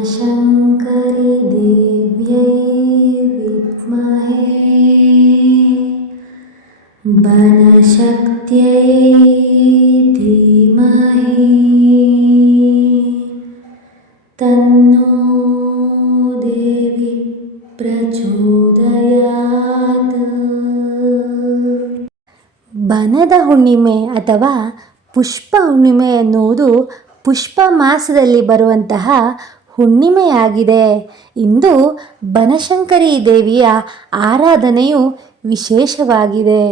बनशङ्करि देव्यै विद्महे बनशक्त्यै धीमहि तन्नो देवी प्रचोदयात्. ಬನದ ಹುಣ್ಣಿಮೆ ಅಥವಾ ಪುಷ್ಪ ಹುಣ್ಣಿಮೆ ಎನ್ನುವುದು ಪುಷ್ಪ ಮಾಸದಲ್ಲಿ ಬರುವಂತಹ ಹುಣ್ಣಿಮೆಯಾಗಿದೆ. ಇಂದು ಬನಶಂಕರಿ ದೇವಿಯ ಆರಾಧನೆಯು ವಿಶೇಷವಾಗಿದೆ.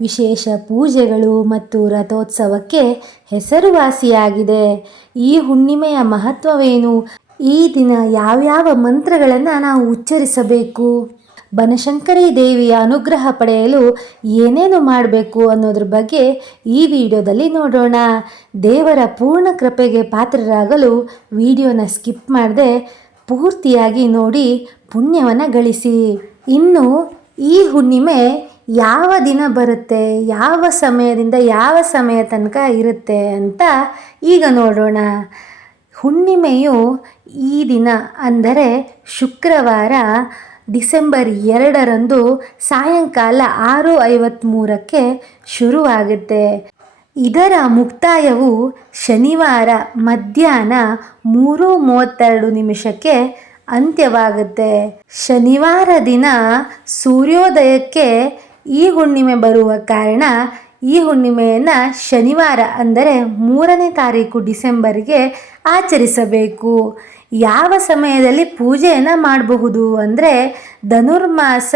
ವಿಶೇಷ ಪೂಜೆಗಳು ಮತ್ತು ರಥೋತ್ಸವಕ್ಕೆ ಹೆಸರುವಾಸಿಯಾಗಿದೆ. ಈ ಹುಣ್ಣಿಮೆಯ ಮಹತ್ವವೇನು? ಈ ದಿನ ಯಾವ್ಯಾವ ಮಂತ್ರಗಳನ್ನು ನಾವು ಉಚ್ಚರಿಸಬೇಕು? ಬನಶಂಕರಿ ದೇವಿಯ ಅನುಗ್ರಹ ಪಡೆಯಲು ಏನೇನು ಮಾಡಬೇಕು ಅನ್ನೋದ್ರ ಬಗ್ಗೆ ಈ ವಿಡಿಯೋದಲ್ಲಿ ನೋಡೋಣ. ದೇವರ ಪೂರ್ಣ ಕೃಪೆಗೆ ಪಾತ್ರರಾಗಲು ವಿಡಿಯೋನ ಸ್ಕಿಪ್ ಮಾಡದೆ ಪೂರ್ತಿಯಾಗಿ ನೋಡಿ ಪುಣ್ಯವನ್ನು ಗಳಿಸಿ. ಇನ್ನು ಈ ಹುಣ್ಣಿಮೆ ಯಾವ ದಿನ ಬರುತ್ತೆ, ಯಾವ ಸಮಯದಿಂದ ಯಾವ ಸಮಯ ತನಕ ಇರುತ್ತೆ ಅಂತ ಈಗ ನೋಡೋಣ. ಹುಣ್ಣಿಮೆಯು ಈ ದಿನ ಅಂದರೆ ಶುಕ್ರವಾರ ಡಿಸೆಂಬರ್ 2ರಂದು ಸಾಯಂಕಾಲ 6:53ಕ್ಕೆ ಶುರುವಾಗುತ್ತೆ. ಇದರ ಮುಕ್ತಾಯವು ಶನಿವಾರ ಮಧ್ಯಾಹ್ನ 3:32 ಅಂತ್ಯವಾಗುತ್ತೆ. ಶನಿವಾರ ದಿನ ಸೂರ್ಯೋದಯಕ್ಕೆ ಈ ಹುಣ್ಣಿಮೆ ಬರುವ ಕಾರಣ ಈ ಹುಣ್ಣಿಮೆಯನ್ನು ಶನಿವಾರ ಅಂದರೆ 3ನೇ ತಾರೀಕು ಡಿಸೆಂಬರ್ಗೆ ಆಚರಿಸಬೇಕು. ಯಾವ ಸಮಯದಲ್ಲಿ ಪೂಜೆಯನ್ನು ಮಾಡಬಹುದು ಅಂದರೆ ಧನುರ್ಮಾಸ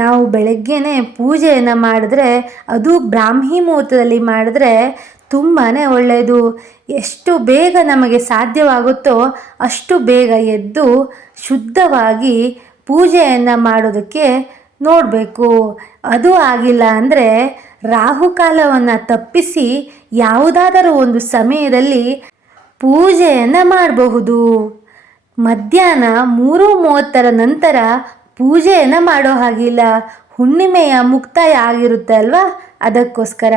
ನಾವು ಬೆಳಗ್ಗೆನೇ ಪೂಜೆಯನ್ನು ಮಾಡಿದ್ರೆ, ಅದು ಬ್ರಾಹ್ಮಿ ಮುಹೂರ್ತದಲ್ಲಿ ಮಾಡಿದ್ರೆ ತುಂಬಾ ಒಳ್ಳೆಯದು. ಎಷ್ಟು ಬೇಗ ನಮಗೆ ಸಾಧ್ಯವಾಗುತ್ತೋ ಅಷ್ಟು ಬೇಗ ಎದ್ದು ಶುದ್ಧವಾಗಿ ಪೂಜೆಯನ್ನು ಮಾಡೋದಕ್ಕೆ ನೋಡಬೇಕು. ಅದು ಆಗಿಲ್ಲ ಅಂದರೆ ರಾಹುಕಾಲವನ್ನು ತಪ್ಪಿಸಿ ಯಾವುದಾದರೂ ಒಂದು ಸಮಯದಲ್ಲಿ ಪೂಜೆಯನ್ನು ಮಾಡಬಹುದು. ಮಧ್ಯಾಹ್ನ 3:30 ನಂತರ ಪೂಜೆಯನ್ನು ಮಾಡೋ ಹಾಗಿಲ್ಲ. ಹುಣ್ಣಿಮೆಯ ಮುಕ್ತಾಯ ಆಗಿರುತ್ತೆ ಅಲ್ವಾ, ಅದಕ್ಕೋಸ್ಕರ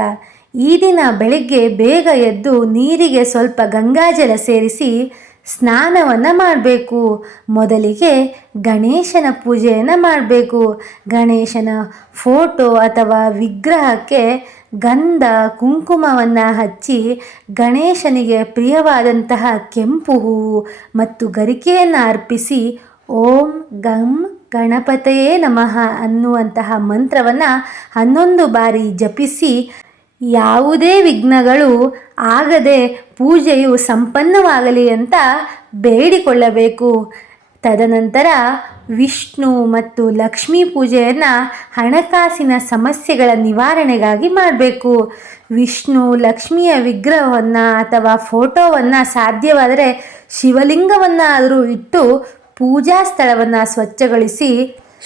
ಈ ದಿನ ಬೆಳಗ್ಗೆ ಬೇಗ ಎದ್ದು ನೀರಿಗೆ ಸ್ವಲ್ಪ ಗಂಗಾಜಲ ಸೇರಿಸಿ ಸ್ನಾನವನ್ನು ಮಾಡಬೇಕು. ಮೊದಲಿಗೆ ಗಣೇಶನ ಪೂಜೆಯನ್ನು ಮಾಡಬೇಕು. ಗಣೇಶನ ಫೋಟೋ ಅಥವಾ ವಿಗ್ರಹಕ್ಕೆ ಗಂಧ ಕುಂಕುಮವನ್ನು ಹಚ್ಚಿ ಗಣೇಶನಿಗೆ ಪ್ರಿಯವಾದಂತಹ ಕೆಂಪು ಹೂವು ಮತ್ತು ಗರಿಕೆಯನ್ನು ಅರ್ಪಿಸಿ ಓಂ ಗಂ ಗಣಪತಯೇ ನಮಃ ಅನ್ನುವಂತಹ ಮಂತ್ರವನ್ನು 11 ಬಾರಿ ಜಪಿಸಿ ಯಾವುದೇ ವಿಘ್ನಗಳು ಆಗದೆ ಪೂಜೆಯು ಸಂಪನ್ನವಾಗಲಿ ಅಂತ ಬೇಡಿಕೊಳ್ಳಬೇಕು. ತದನಂತರ ವಿಷ್ಣು ಮತ್ತು ಲಕ್ಷ್ಮೀ ಪೂಜೆಯನ್ನು ಹಣಕಾಸಿನ ಸಮಸ್ಯೆಗಳ ನಿವಾರಣೆಗಾಗಿ ಮಾಡಬೇಕು. ವಿಷ್ಣು ಲಕ್ಷ್ಮಿಯ ವಿಗ್ರಹವನ್ನು ಅಥವಾ ಫೋಟೋವನ್ನು ಸಾಧ್ಯವಾದರೆ ಶಿವಲಿಂಗವನ್ನಾದರೂ ಇಟ್ಟು ಪೂಜಾ ಸ್ಥಳವನ್ನು ಸ್ವಚ್ಛಗೊಳಿಸಿ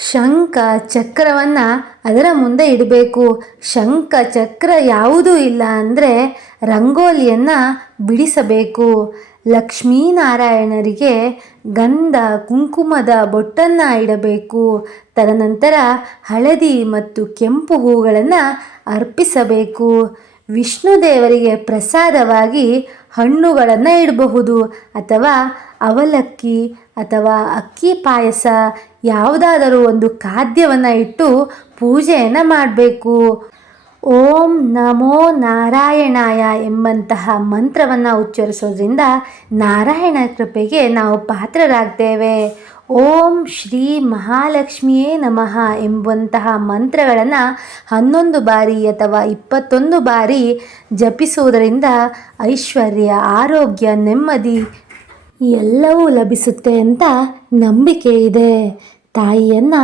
ಶಂಖ ಚಕ್ರವನ್ನು ಅದರ ಮುಂದೆ ಇಡಬೇಕು. ಶಂಖ ಚಕ್ರ ಯಾವುದೂ ಇಲ್ಲ ಅಂದರೆ ರಂಗೋಲಿಯನ್ನು ಬಿಡಿಸಬೇಕು. ಲಕ್ಷ್ಮೀನಾರಾಯಣರಿಗೆ ಗಂಧ ಕುಂಕುಮದ ಬೊಟ್ಟನ್ನು ಇಡಬೇಕು. ತದನಂತರ ಹಳದಿ ಮತ್ತು ಕೆಂಪು ಹೂಗಳನ್ನು ಅರ್ಪಿಸಬೇಕು. ವಿಷ್ಣು ದೇವರಿಗೆ ಪ್ರಸಾದವಾಗಿ ಹಣ್ಣುಗಳನ್ನು ಇಡಬಹುದು ಅಥವಾ ಅವಲಕ್ಕಿ ಅಥವಾ ಅಕ್ಕಿ ಪಾಯಸ ಯಾವುದಾದರೂ ಒಂದು ಖಾದ್ಯವನ್ನು ಇಟ್ಟು ಪೂಜೆಯನ್ನು ಮಾಡಬೇಕು. ಓಂ ನಮೋ ನಾರಾಯಣಾಯ ಎಂಬಂತಹ ಮಂತ್ರವನ್ನು ಉಚ್ಚರಿಸೋದ್ರಿಂದ ನಾರಾಯಣ ಕೃಪೆಗೆ ನಾವು ಪಾತ್ರರಾಗ್ತೇವೆ. ಓಂ ಶ್ರೀ ಮಹಾಲಕ್ಷ್ಮಿಯೇ ನಮಃ ಎಂಬಂತಹ ಮಂತ್ರಗಳನ್ನು 11 ಬಾರಿ ಅಥವಾ 21 ಬಾರಿ ಜಪಿಸುವುದರಿಂದ ಐಶ್ವರ್ಯ, ಆರೋಗ್ಯ, ನೆಮ್ಮದಿ ಎಲ್ಲವೂ ಲಭಿಸುತ್ತೆ ಅಂತ ನಂಬಿಕೆ ಇದೆ. ತಾಯಿಯನ್ನು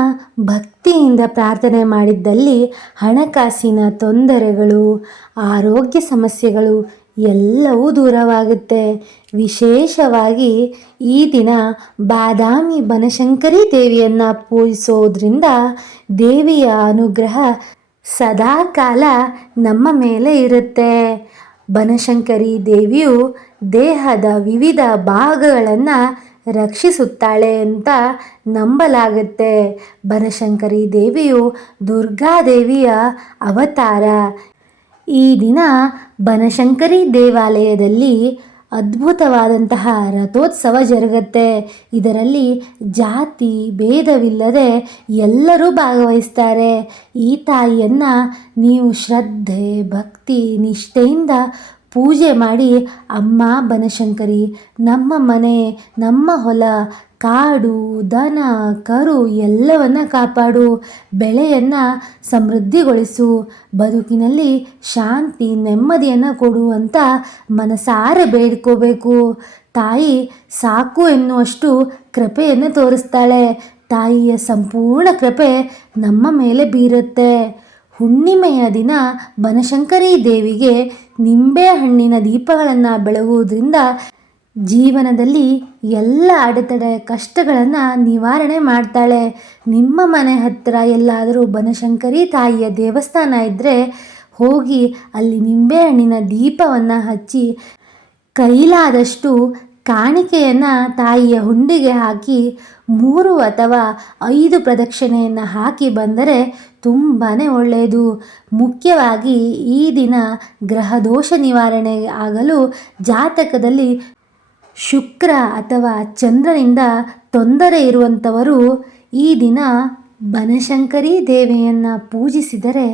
ಭಕ್ತಿಯಿಂದ ಪ್ರಾರ್ಥನೆ ಮಾಡಿದ್ದಲ್ಲಿ ಹಣಕಾಸಿನ ತೊಂದರೆಗಳು, ಆರೋಗ್ಯ ಸಮಸ್ಯೆಗಳು ಎಲ್ಲವೂ ದೂರವಾಗುತ್ತೆ. ವಿಶೇಷವಾಗಿ ಈ ದಿನ ಬಾದಾಮಿ ಬನಶಂಕರಿ ದೇವಿಯನ್ನು ಪೂಜಿಸೋದ್ರಿಂದ ದೇವಿಯ ಅನುಗ್ರಹ ಸದಾಕಾಲ ನಮ್ಮ ಮೇಲೆ ಇರುತ್ತೆ. ಬನಶಂಕರಿ ದೇವಿಯು ದೇಹದ ವಿವಿಧ ಭಾಗಗಳನ್ನು ರಕ್ಷಿಸುತ್ತಾಳೆ ಅಂತ ನಂಬಲಾಗುತ್ತೆ. ಬನಶಂಕರಿ ದೇವಿಯು ದುರ್ಗಾದೇವಿಯ ಅವತಾರ. ಈ ದಿನ ಬನಶಂಕರಿ ದೇವಾಲಯದಲ್ಲಿ ಅದ್ಭುತವಾದಂತಹ ರಥೋತ್ಸವ ಜರುಗತ್ತೆ. ಇದರಲ್ಲಿ ಜಾತಿ ಭೇದವಿಲ್ಲದೆ ಎಲ್ಲರೂ ಭಾಗವಹಿಸ್ತಾರೆ. ಈ ತಾಯಿಯನ್ನು ನೀವು ಶ್ರದ್ಧೆ ಭಕ್ತಿ ನಿಷ್ಠೆಯಿಂದ ಪೂಜೆ ಮಾಡಿ, ಅಮ್ಮ ಬನಶಂಕರಿ, ನಮ್ಮ ಮನೆ, ನಮ್ಮ ಹೊಲ, ಕಾಡು, ದನ ಕರು ಎಲ್ಲವನ್ನ ಕಾಪಾಡು, ಬೆಳೆಯನ್ನು ಸಮೃದ್ಧಿಗೊಳಿಸು, ಬದುಕಿನಲ್ಲಿ ಶಾಂತಿ ನೆಮ್ಮದಿಯನ್ನು ಕೊಡು ಅಂತ ಮನಸಾರೆ ಬೇಡ್ಕೋಬೇಕು. ತಾಯಿ ಸಾಕು ಎನ್ನುವಷ್ಟು ಕೃಪೆಯನ್ನು ತೋರಿಸ್ತಾಳೆ. ತಾಯಿಯ ಸಂಪೂರ್ಣ ಕೃಪೆ ನಮ್ಮ ಮೇಲೆ ಬೀರುತ್ತೆ. ಹುಣ್ಣಿಮೆಯ ದಿನ ಬನಶಂಕರಿ ದೇವಿಗೆ ನಿಂಬೆ ಹಣ್ಣಿನ ದೀಪಗಳನ್ನು ಬೆಳಗುವುದರಿಂದ ಜೀವನದಲ್ಲಿ ಎಲ್ಲ ಅಡೆತಡೆ ಕಷ್ಟಗಳನ್ನು ನಿವಾರಣೆ ಮಾಡ್ತಾಳೆ. ನಿಮ್ಮ ಮನೆ ಹತ್ತಿರ ಎಲ್ಲಾದರೂ ಬನಶಂಕರಿ ತಾಯಿಯ ದೇವಸ್ಥಾನ ಇದ್ದರೆ ಹೋಗಿ ಅಲ್ಲಿ ನಿಂಬೆಹಣ್ಣಿನ ದೀಪವನ್ನು ಹಚ್ಚಿ ಕೈಲಾದಷ್ಟು ಕಾಣಿಕೆಯನ್ನು ತಾಯಿಯ ಹುಂಡಿಗೆ ಹಾಕಿ 3 ಅಥವಾ 5 ಪ್ರದಕ್ಷಿಣೆಯನ್ನು ಹಾಕಿ ಬಂದರೆ ತುಂಬಾ ಒಳ್ಳೆಯದು. ಮುಖ್ಯವಾಗಿ ಈ ದಿನ ಗ್ರಹದೋಷ ನಿವಾರಣೆ ಆಗಲು ಜಾತಕದಲ್ಲಿ ಶುಕ್ರ ಅಥವಾ ಚಂದ್ರನಿಂದ ತೊಂದರೆ ಇರುವಂಥವರು ಈ ದಿನ ಬನಶಂಕರಿ ದೇವಿಯನ್ನು ಪೂಜಿಸಿದರೆ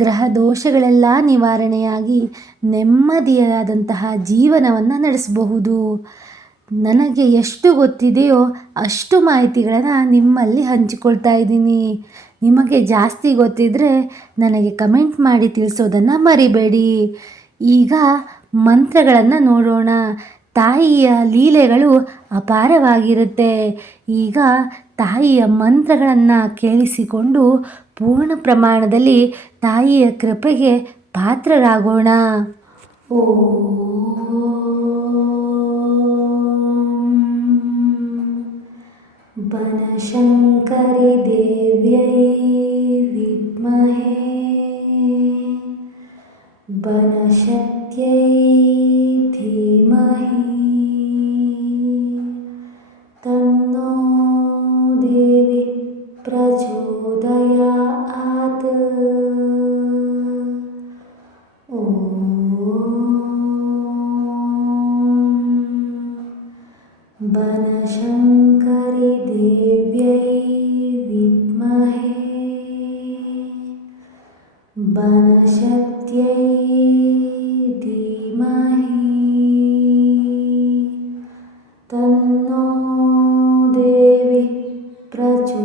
ಗ್ರಹ ದೋಷಗಳೆಲ್ಲ ನಿವಾರಣೆಯಾಗಿ ನೆಮ್ಮದಿಯಾದಂತಹ ಜೀವನವನ್ನು ನಡೆಸಬಹುದು. ನನಗೆ ಎಷ್ಟು ಗೊತ್ತಿದೆಯೋ ಅಷ್ಟು ಮಾಹಿತಿಗಳನ್ನು ನಿಮ್ಮಲ್ಲಿ ಹಂಚಿಕೊಳ್ತಾ ಇದ್ದೀನಿ. ನಿಮಗೆ ಜಾಸ್ತಿ ಗೊತ್ತಿದ್ದರೆ ನನಗೆ ಕಮೆಂಟ್ ಮಾಡಿ ತಿಳಿಸೋದನ್ನು ಮರಿಬೇಡಿ. ಈಗ ಮಂತ್ರಗಳನ್ನು ನೋಡೋಣ. ತಾಯಿಯ ಲೀಲೆಗಳು ಅಪಾರವಾಗಿರುತ್ತೆ. ಈಗ ತಾಯಿಯ ಮಂತ್ರಗಳನ್ನು ಕೇಳಿಸಿಕೊಂಡು ಪೂರ್ಣ ಪ್ರಮಾಣದಲ್ಲಿ ತಾಯಿಯ ಕೃಪೆಗೆ ಪಾತ್ರರಾಗೋಣ. ಬನಶಂಕರಿ ದೇವ್ಯೈ ವಿದ್ಮಹೇ ಬನಶಕ್ತ್ಯೈ ಧೀಮಹಿ ತನ್ನೋ ದೇವಿ ಪ್ರಚೋದಯಾತ್. ಬನಶಂಕರಿ ದೇವ್ಯೈ ವಿದ್ಮಹೇ ಬನಶಕ್ತ್ಯೈ ಧೀಮಹಿ ತನ್ನೋ ದೇವಿ ಪ್ರಚೋದಯಾತ್.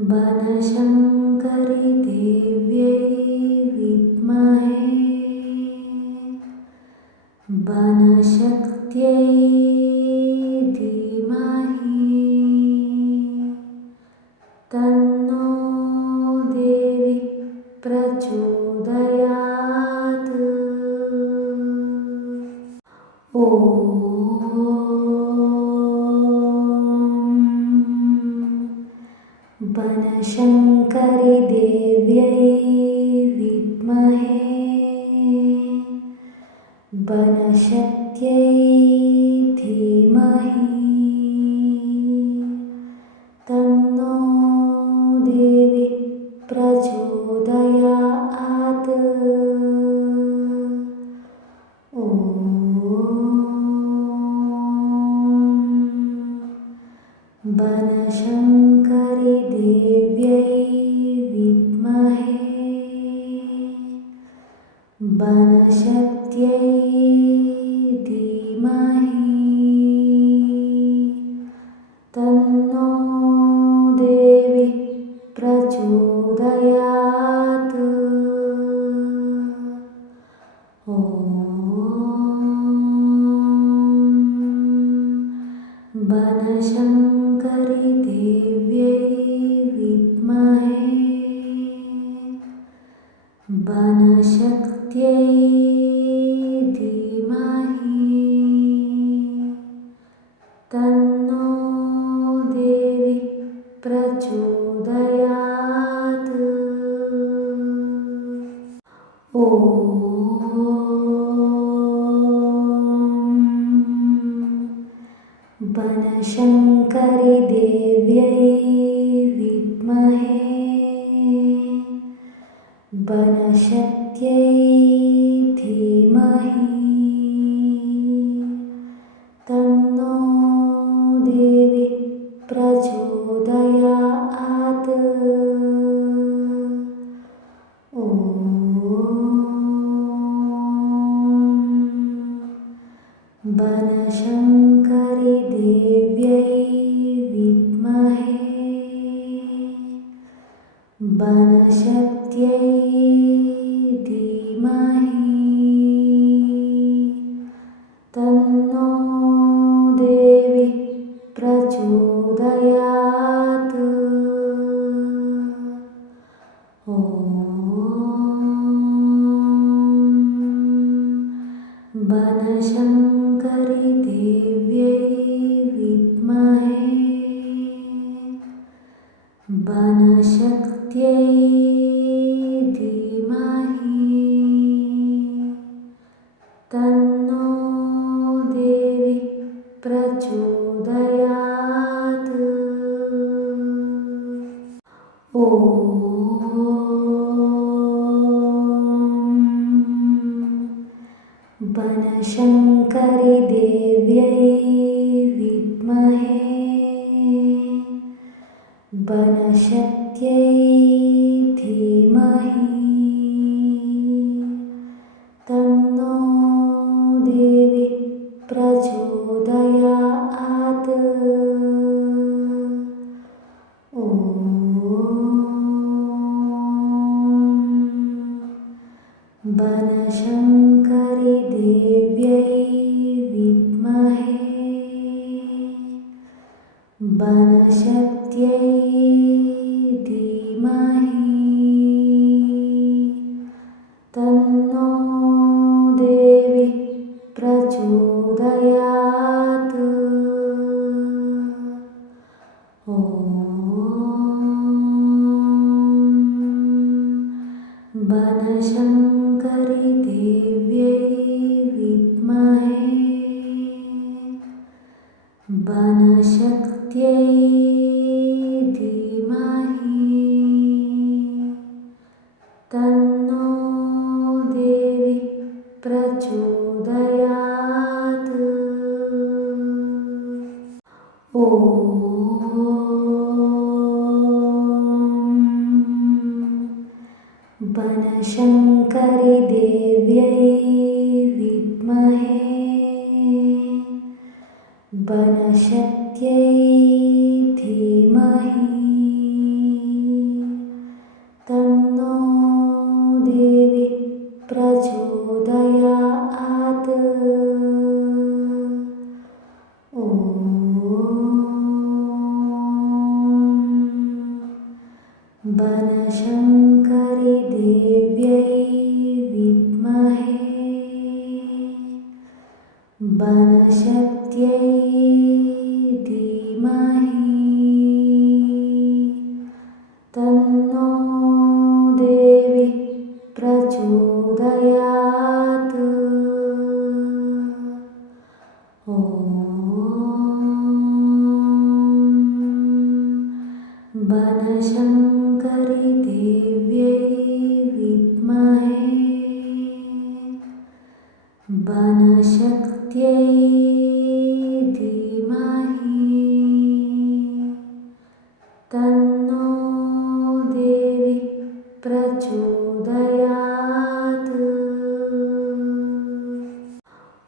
ಬನಶಂಕರಿ ದೇವ್ಯೈ ವಿದ್ಮಹೇ ಬನಶಕ್ತ್ಯೈ ಧೀಮಹಿ ತನ್ನೋ ದೇವಿ ಪ್ರಚೋದಯಾತ್. ಬನಶಂಕರಿ ದೇವ್ಯೈ ವಿದ್ಮಹೇ ಬನಶಕ್ತ್ಯೈ ಧೀಮಹಿ ತನ್ನೋ ದೇವಿ ಪ್ರಚೋದಯಾತ್. ಬನಶಂಕರಿ ದೇವ್ಯೈ ವಿದ್ಮಹೇ ಬನಶಕ್ತ್ಯೈ ಧೀಮಹಿ ತನ್ನೋ ದೇವಿ ಪ್ರಚೋದಯಾತ್. ಬನಶಂಕರಿ ದೇವ್ಯೈ ವಿದ್ಮಹೇ ಬನಶಕ್ತ್ಯೈ ಧೀಮಹಿ ತನ್ನೋ ದೇವಿ ಪ್ರಚೋದಯಾತ್. ಬನಶಂಕರಿ बनशङ्करि देव्यै विद्महे बनशक्त्यै धीमहि तन्नो देवी प्रचोदयात्। ॐ बनशङ्करि देव्यै विद्महे बनशक्त्यै धीमहि तन्नो देवी प्रचोदयात्। ॐ बनशङ्करि देव्यै विद्महे बनशक्त्यै धीमहि तन्नो देवी प्रचोदयात्। ॐ बनशङ्करि देव्यै विद्महे बनशक्त्यै धीमहि तन्नो देवी प्रचोदयात्। ॐ बनशङ्करि देव्यै विद्महे बनशक्त्यै धीमहि तन्नो देवी प्रचोदयात्। ॐ बनशङ्करि देव्यै विद्महे बनशक्त्यै धीमहि तन्नो देवी प्रचोदयात्। ॐ बनशङ्करि देव्यै विद्महे बनशक्त्यै धीमहि तन्नो देवी प्रचोदयात्। ॐ बनशङ्करि देव्यै विद्महे बनशक्त्यै धीमहि तन्नो देवी प्रचोदयात्। ॐ बनशङ्करि देव्यै विद्महे बनशक्त्यै धीमहि तन्नो देवी प्रचोदयात्।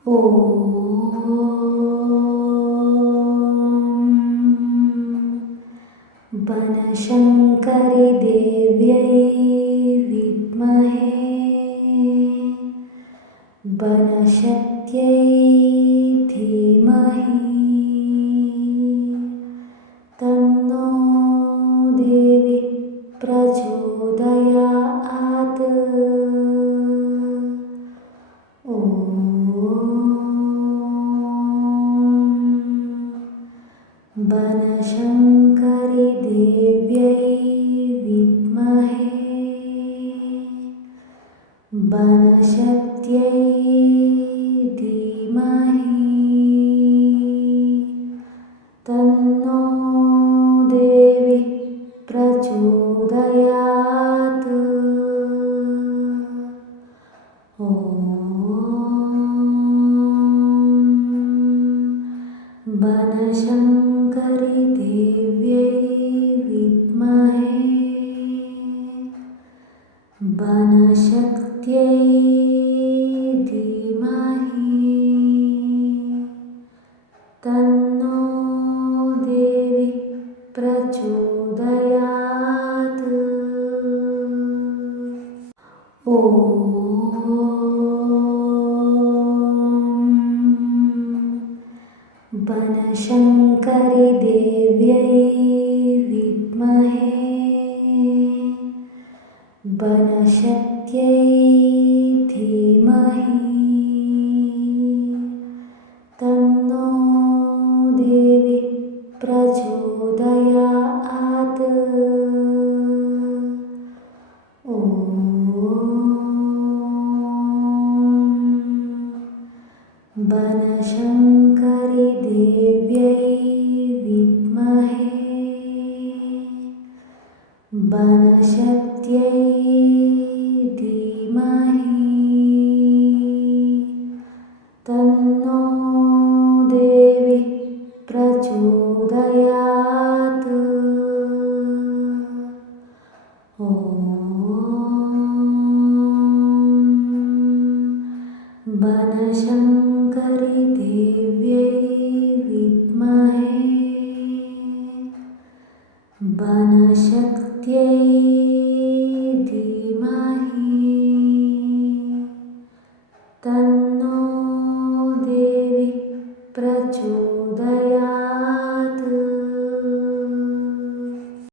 ॐ बनशङ्करि देव्यै विद्महे बनशक्त्यै धीमहि तन्नो देवी प्रचोदयात्। ॐ बनशङ्करि देव्यै विद्महे बनशक्त्यै धीमहि तन्नो देवी प्रचोदयात्। ॐ बनशङ्करि देव्यै विद्महे बनशक्त्यै धीमहि तन्नो देवी प्रचोदयात्। ॐ बनशङ्करि देव्यै विद्महे बनशक्त्यै धीमहि तन्नो देवी प्रचोदयात्। ॐ बनशङ्करि देव्यै विद्महे बनशक्त्यै धीमहि तन्नो देवी प्रचोदयात्।